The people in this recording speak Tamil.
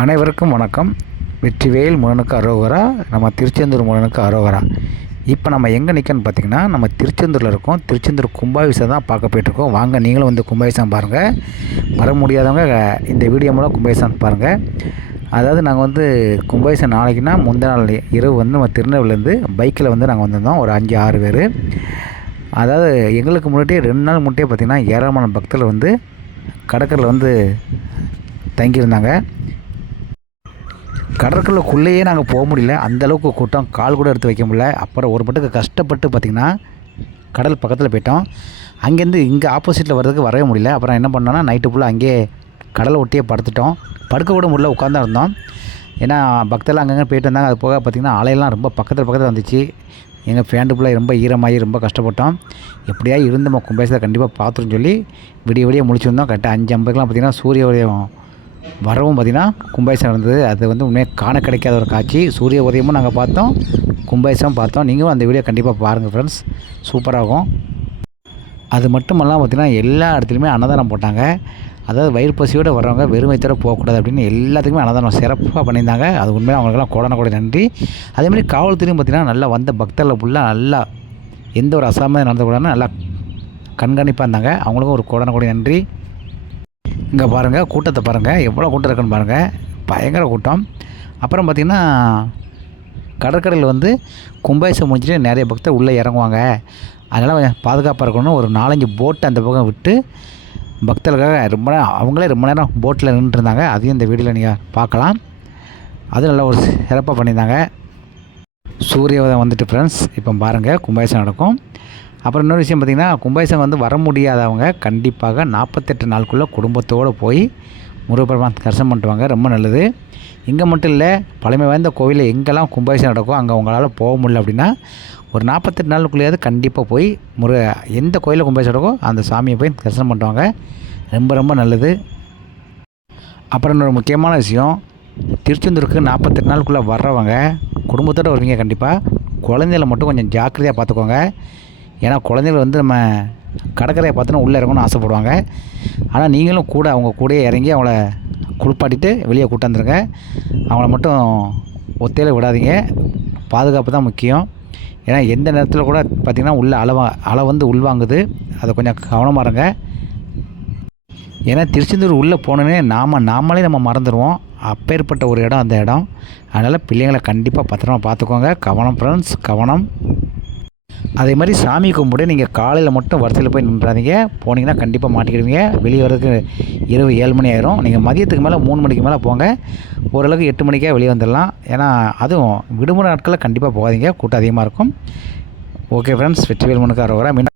அனைவருக்கும் வணக்கம். வெற்றிவேல் முருகனுக்கு அரோகரா. நம்ம திருச்செந்தூர் முருகனுக்கு அரோகரா. இப்போ நம்ம எங்கே நிற்கன்னு பார்த்திங்கன்னா, நம்ம திருச்செந்தூரில் இருக்கோம். திருச்செந்தூர் கும்பாபிஷேகம் தான் பார்க்க போய்ட்டுருக்கோம். வாங்க நீங்களும் வந்து கும்பாபிஷேகம் பாருங்கள். வர முடியாதவங்க இந்த வீடியோ மூலம் கும்பாபிஷேகம் பாருங்கள். அதாவது நாங்கள் வந்து கும்பாபிஷேகம் நாளைக்குன்னா முந்தின நாள் இரவு வந்து நம்ம திருநெல்வேலியிலேருந்து பைக்கில் வந்து நாங்கள் வந்திருந்தோம். ஒரு 5-6 பேர். அதாவது எங்களுக்கு முன்னாடியே 2 நாள் முன்னாடியே பார்த்திங்கன்னா ஏராளமான பக்தர்கள் வந்து கடற்கரையில் வந்து தங்கியிருந்தாங்க. கடற்கரைக்குள்ளேயே நாங்கள் போக முடியல, அந்தளவுக்கு கூட்டம், கால் கூட எடுத்து வைக்க முடியல. அப்புறம் ஒரு மட்டுக்கு கஷ்டப்பட்டு பார்த்திங்கன்னா கடல் பக்கத்தில் போயிட்டோம். அங்கேருந்து இங்கே ஆப்போசிட்டில் வர்றதுக்கு வரவே முடியல. அப்புறம் என்ன பண்ணோன்னா நைட்டு ஃபுல்லாக அங்கேயே கடலை ஒட்டியே படுத்துட்டோம். படுக்க கூட முடியல, உட்காந்து இருந்தோம். ஏன்னா பக்தர்கள் அங்கங்கே போயிட்டு வந்தாங்க. அது போக பார்த்திங்கன்னா அலையெல்லாம் ரொம்ப பக்கத்தில் வந்துச்சு. எங்கள் ஃபேண்டு ஃபுல்லாக ரொம்ப ஈரமாகி ரொம்ப கஷ்டப்பட்டோம். எப்படியா இருந்து நம்ம கும்பாபிஷேகத்தை கண்டிப்பாக பார்த்துருன்னு சொல்லி விடிய முழிச்சிருந்தோம். கரெக்டாக 5:50க்கெலாம் பார்த்திங்கன்னா சூரிய உதயம் வரவும் பார்த்திங்கன்னா கும்பாபிஷேகம் இருந்தது. அது வந்து உண்மையாக காண கிடைக்காத ஒரு காட்சி. சூரிய உதயமும் நாங்கள் பார்த்தோம், கும்பாபிஷேகம் பார்த்தோம். நீங்களும் அந்த வீடியோ கண்டிப்பாக பாருங்கள் ஃப்ரெண்ட்ஸ், சூப்பராகும். அது மட்டும் இல்லாமல் பார்த்திங்கன்னா எல்லா இடத்துலையுமே அன்னதானம் போட்டாங்க. அதாவது வயிறு பசியோடு வர்றவங்க வெறும் வயிற்றோட போகக்கூடாது அப்படின்னு எல்லாத்துக்குமே அன்னதானம் சிறப்பாக பண்ணியிருந்தாங்க. அது உண்மையாக அவங்களுக்கெல்லாம் கோடான நன்றி. அதேமாதிரி காவல்துறையும் பார்த்திங்கன்னா நல்லா வந்த பக்தர்களை ஃபுல்லாக நல்லா எந்த ஒரு அசாமம் நடந்தக்கூடாதுன்னு நல்லா கண்காணிப்பாக இருந்தாங்க. அவங்களுக்கும் ஒரு கோடான நன்றி. இங்கே பாருங்கள், கூட்டத்தை பாருங்கள், எவ்வளோ கூட்டம் இருக்குன்னு பாருங்கள், பயங்கர கூட்டம். அப்புறம் பார்த்திங்கன்னா கடற்கரையில் வந்து கும்பாபிஷேகம் முடிஞ்சுட்டு நிறைய பக்தர் உள்ளே இறங்குவாங்க. அதனால் பாதுகாப்பாக இருக்கணும்னு ஒரு 4-5 போட்டை அந்த பக்கம் விட்டு பக்தர்களுக்காக அவங்களே ரொம்ப நேரம் போட்டில் நின்றுருந்தாங்க. அதையும் இந்த வீடியோவில் நீங்கள் பார்க்கலாம். அது நல்லா ஒரு சிறப்பாக பண்ணியிருந்தாங்க. சூரிய உதயம் வந்துட்டு ஃப்ரெண்ட்ஸ், இப்போ பாருங்கள் கும்பாபிஷேகம் நடக்கும். அப்புறம் இன்னொரு விஷயம் பார்த்திங்கன்னா, கும்பாபிஷேகம் வந்து வர முடியாதவங்க கண்டிப்பாக 48 நாளுக்குள்ளே குடும்பத்தோடு போய் முருகப்பெருமான் தரிசனம் பண்ணிட்டு வாங்க, ரொம்ப நல்லது. இங்கே மட்டும் இல்லை, பழமை வாய்ந்த கோவிலில் எங்கெல்லாம் கும்பாபிஷேகம் நடக்கும் அங்கே உங்களால் போக முடியல அப்படின்னா ஒரு 48 நாளுக்குள்ளேயாவது கண்டிப்பாக போய் எந்த கோயிலில் கும்பாபிஷேகம் நடக்கோ அந்த சாமியை போய் தரிசனம் பண்ணிட்டு வாங்க, ரொம்ப நல்லது. அப்புறம் இன்னொரு முக்கியமான விஷயம், திருச்செந்தூருக்கு 48 நாளுக்குள்ளே வர்றவங்க குடும்பத்தோடு வருவீங்க. கண்டிப்பாக குழந்தைகளை மட்டும் கொஞ்சம் ஜாக்கிரதையாக பார்த்துக்கோங்க. ஏன்னா குழந்தைகள் வந்து நம்ம கடற்கரையை பார்த்தோன்னா உள்ளே இறங்கணும்னு ஆசைப்படுவாங்க. ஆனால் நீங்களும் கூட அவங்க கூடயே இறங்கி அவங்கள குளிப்பாட்டிட்டு வெளியே கூட்டாந்துருங்க. அவங்கள மட்டும் ஒத்தையில் விடாதீங்க. பாதுகாப்பு தான் முக்கியம். ஏன்னா எந்த நேரத்தில் கூட பார்த்திங்கன்னா உள்ள அலை வந்து உள்வாங்குது. அதை கொஞ்சம் கவனமாக இருங்க. ஏன்னா திருச்செந்தூர் உள்ளே போனோன்னே நாமளே நம்ம மறந்துடுவோம். அப்பேற்பட்ட ஒரு இடம் அந்த இடம். அதனால் பிள்ளைங்களை கண்டிப்பாக பத்திரமா பார்த்துக்கோங்க. கவனம் ஃப்ரெண்ட்ஸ், கவனம். அதே மாதிரி சாமி கும்பிட்டு நீங்கள் காலையில் மட்டும் வரிசையில் போய் நின்றாதீங்க. போனீங்கன்னா கண்டிப்பாக மாட்டிக்கிடுவீங்க. வெளியே வரதுக்கு இரவு 7 மணி ஆயிரும். நீங்கள் மதியத்துக்கு மேலே 3 மணிக்கு மேலே போங்க. ஓரளவுக்கு 8 மணிக்கே வெளியே வந்துடலாம். ஏன்னா அதுவும் விடுமுறை நாட்களில் கண்டிப்பாக போகாதீங்க, கூட்டம் அதிகமாக இருக்கும். ஓகே ஃப்ரெண்ட்ஸ், வெற்றிவேல் முருகனுக்கு அரோகரா.